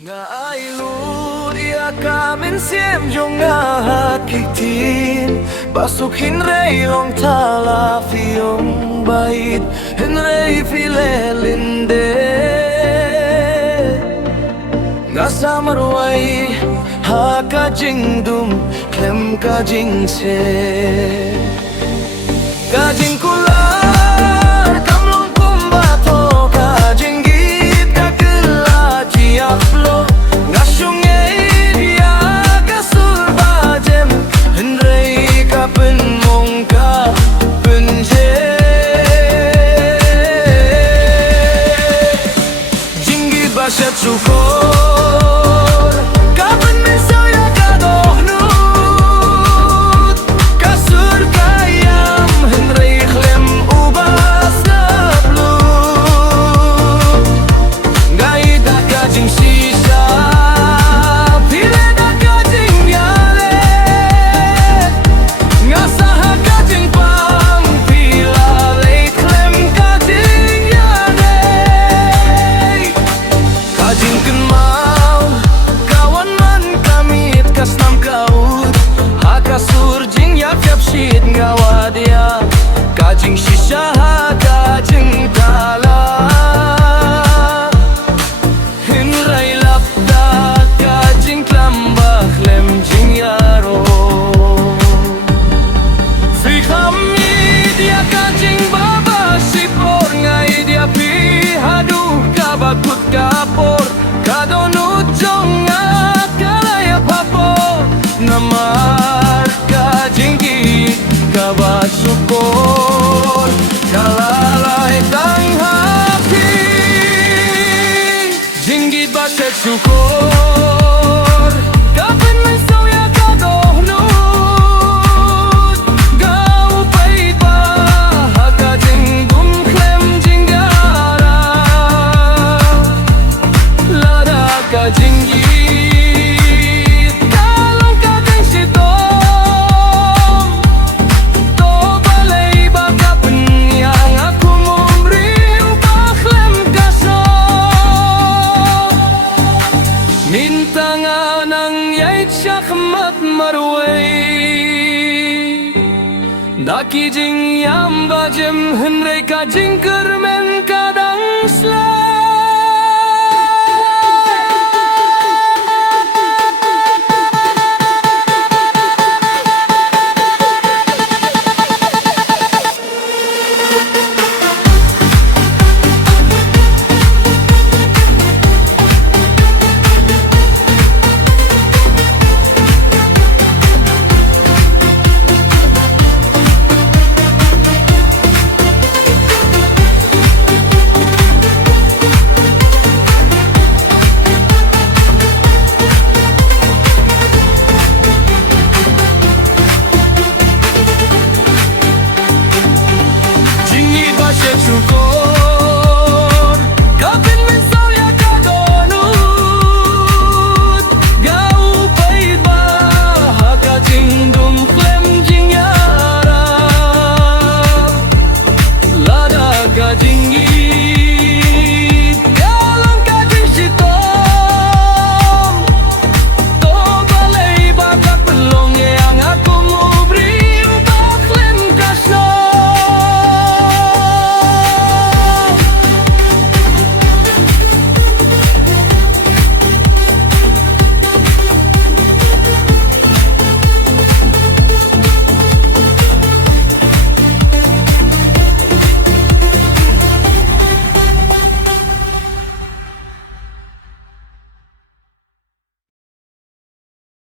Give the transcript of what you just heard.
Nga ai lu dia kamen siem jong nga hakitin Basuk hinrei long tala fiong bait Hinrei filelinde Nga samarway haka jingdum klem ka jingse Ka jing kular kamlong kumbato ka jinggit ka kela jiaplo Nga syungay dia ka surbajem Henrei ka penmong ka penje Jinggit basyat syukur Kajing shisha kajing tala Hinray lapda kajing klambak lem jing yaro Fikami dia kajing baba sipor Ngai dia pi haduh kabakut kapor Kadonut jonga kalaya papo Namar kajing git kabat syukur Kalalay tang happy Jinggit baset syukur Kapin may sauya kadohnut Gau pait pa haka jinggum klem jinggara Lada ka jinggit Daki jing yam bajem henrei ka jing kermen ka